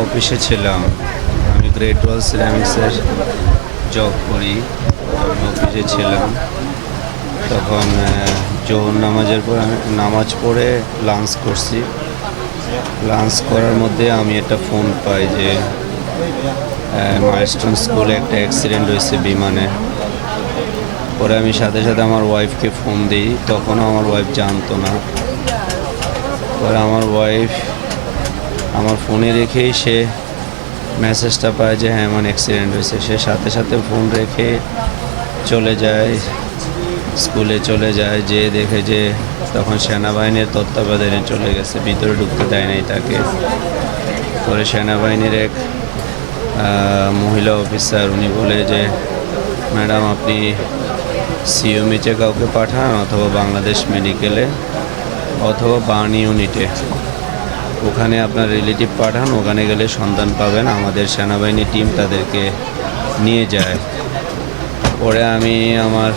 অফিসে ছিলাম। আমি গ্রেট ওয়াল সিরামিক্সের জব করি। আমি অফিসে ছিলাম। তখন জোহর নামাজের পর আমি নামাজ পড়ে লাঞ্চ করছি। লাঞ্চ করার মধ্যে আমি একটা ফোন পাই যে মাইলস্টোন স্কুলে একটা অ্যাক্সিডেন্ট হয়েছে বিমানে। পরে আমি সাথে সাথে আমার ওয়াইফকে ফোন দিই। তখনও আমার ওয়াইফ জানতো না। পরে আমার ওয়াইফ আমার ফোনে রেখেই সে মেসেজটা পায় যে হ্যাঁ এমন অ্যাক্সিডেন্ট হয়েছে। সে সাথে সাথে ফোন রেখে চলে যায়, স্কুলে চলে যায় যে দেখে যে তখন সেনাবাহিনীর তত্ত্বাবধানে চলে গেছে, ভিতরে ঢুকতে দেয় নাই তাকে। পরে সেনাবাহিনীর এক মহিলা অফিসার উনি বলে যে, ম্যাডাম, আপনি সিওমিচে কাউকে পাঠান অথবা বাংলাদেশ মেডিকেলে অথবা বার্ন ইউনিটে। ওখানে আপনার রিলেটিভ পাঠান, ওখানে গেলে সন্ধান পাবেন। আমাদের সেনাবাহিনী টিম তাদেরকে নিয়ে যায়। পরে আমি আমার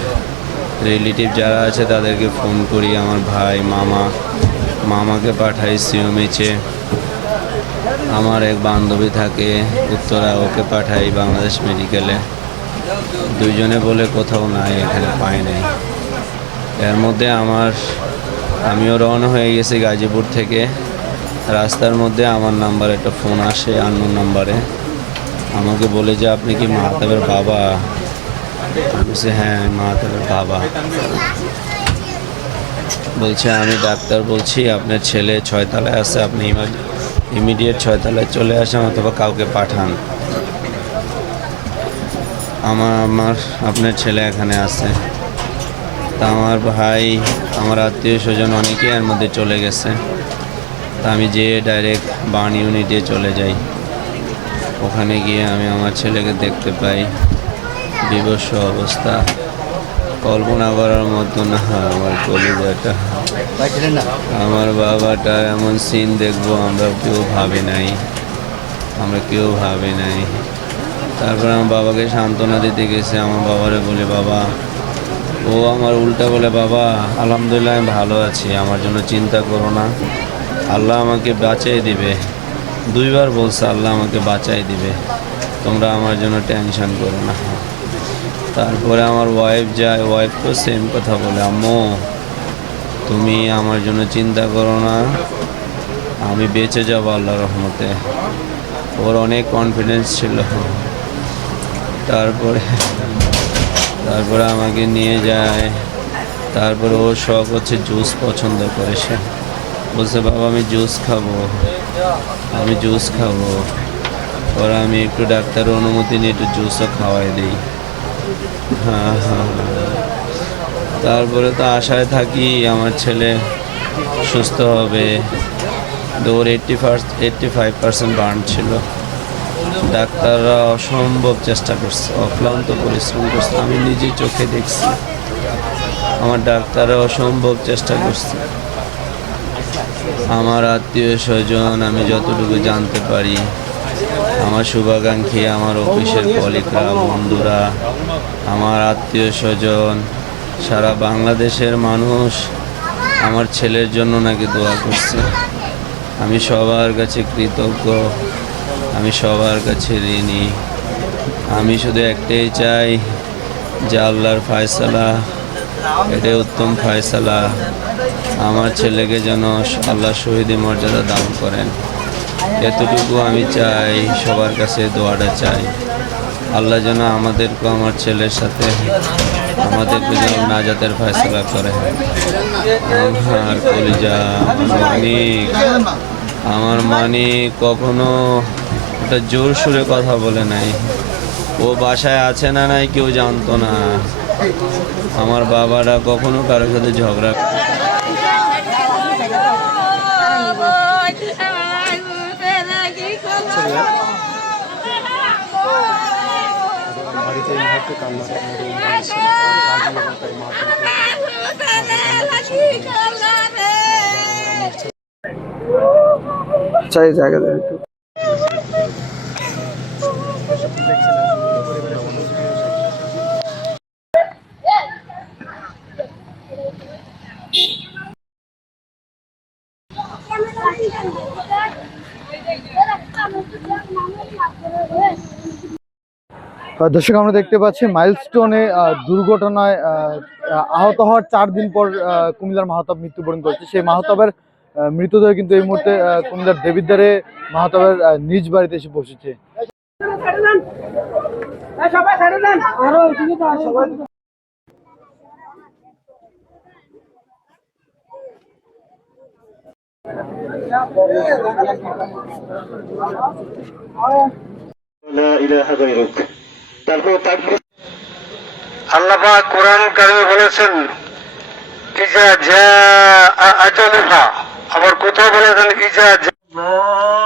রিলেটিভ যারা আছে তাদেরকে ফোন করি, আমার ভাই, মামা। মামাকে পাঠাই সিওমিচে আমার এক বান্ধবী থাকে, উত্তরা, ওকে পাঠাই বাংলাদেশ মেডিকেলে দুইজনে বলে কোথাও নাই, এখানে পাই নাই। এর মধ্যে আমার, আমিও রওনা হয়ে গেছি গাজীপুর থেকে। রাস্তার মধ্যে আমার নাম্বারে একটা ফোন আসে আন্নুর নাম্বারে। আমাকে বলে যে, আপনি কি মাহাতাবের বাবা? আমি হ্যাঁ মাহাতাবের বাবা। বলছে, আমি ডাক্তার বলছি, আপনার ছেলে ছয়তলায় আছে, আপনি ইমিডিয়েট ছয়তলায় চলে আসেন অথবা কাউকে পাঠান। আমার আমার, আপনার ছেলে এখানে আছে। তা আমার ভাই, আমার আত্মীয় স্বজন অনেকেই এর মধ্যে চলে গেছে। তা আমি যেয়ে ডাইরেক্ট বার্ন ইউনিটে চলে যাই। ওখানে গিয়ে আমি আমার ছেলেকে দেখতে পাই। বিবস্ব অবস্থা। কল্পনা করার মতো না, আমার কলিজাটা। আমার বাবাটা এমন সিন দেখব আমরা কেউ ভাবি নাই। আমরা কেউ ভাবি নাই। তারপর আমার বাবাকে সান্ত্বনা দিতে গেছে। আমার বাবারে বলে, বাবা, ও আমার উল্টা বলে, বাবা, আলহামদুলিল্লাহ, আমি ভালো আছি। আমার জন্য চিন্তা করো না। আল্লাহ আমাকে বাঁচাই দিবে। দুইবার বলছে, আল্লাহ আমাকে বাঁচাই দিবে। তোমরা আমার জন্য টেনশন করো না। তারপরে আমার ওয়াইফ যায় ওয়াইফও সেম কথা বলে, আম্মু, তুমি আমার জন্য চিন্তা করো না। আমি বেঁচে যাব আল্লাহ রহমতে। ওর অনেক কনফিডেন্স ছিল। তারপরে তারপরে আমাকে নিয়ে যায়। তারপরে ওর শখ হচ্ছে জুস পছন্দ করে সে। বলছে, বাবা, আমি জুস খাব। আমি জুস খাব। ওরা আমি একটু ডাক্তারের অনুমতি নিয়ে একটু জুসও খাওয়াই দিই। হ্যাঁ হ্যাঁ তারপরে তো আশায় থাকি আমার ছেলে সুস্থ হবে। দৌড় eighty first eighty five percent burn ছিল। ডাক্তাররা অসম্ভব চেষ্টা করছে, অক্লান্ত পরিশ্রম করছে। আমি নিজে চোখে দেখছি। আমার ডাক্তাররা অসম্ভব চেষ্টা করছে। আমার আত্মীয় স্বজন, আমি যতটুকু জানতে পারি, আমার শুভাকাঙ্ক্ষী, আমার অফিসের কলিগরা, বন্ধুরা, আমার আত্মীয় স্বজন, সারা বাংলাদেশের মানুষ আমার ছেলের জন্য নাকি দোয়া করছে। আমি সবার কাছে কৃতজ্ঞ, আমি সবার কাছে ঋণী। আমি শুধু একটাই চাই যে আল্লাহর ফায়সালা, এটাই উত্তম ফায়সালা। আমার ছেলেকে যেন আল্লাহ শহীদি মর্যাদা দান করেন। এতটুকু আমি চাই, সবার কাছে দোয়াটা চাই। আল্লাহ যেন আমাদেরকে আমার ছেলের সাথে আমাদেরকে যেন নাজাতের ফয়সলা করে। আমার কলিজা মানিক, আমার মানিক কখনো একটা জোর সুরে কথা বলে নাই। ও বাসায় আছে না নাই কেউ জানতো না। আমার বাবারা কখনো কারোর সাথে ঝগড়া বাড়িতে মুহূর্তে কান্না চাই জায়গা একটু। দর্শক, আমরা দেখতে পাচ্ছি মাইলস্টোনে দুর্ঘটনায় আহত হওয়ার চার দিন পর কুমিল্লার মাহতাব মৃত্যুবরণ করেছে। সেই মাহতাবের মৃতদেহ কিন্তু এই মুহূর্তে কুমিল্লার দেবিদ্বারে মাহতাবের নিজ বাড়িতে এসে বসেছে তারপর আল্লাহ কোরআন কারিমে বলেছেন ইজা আজালুহা। আবার কোথাও বলেছেন ইজা আকবার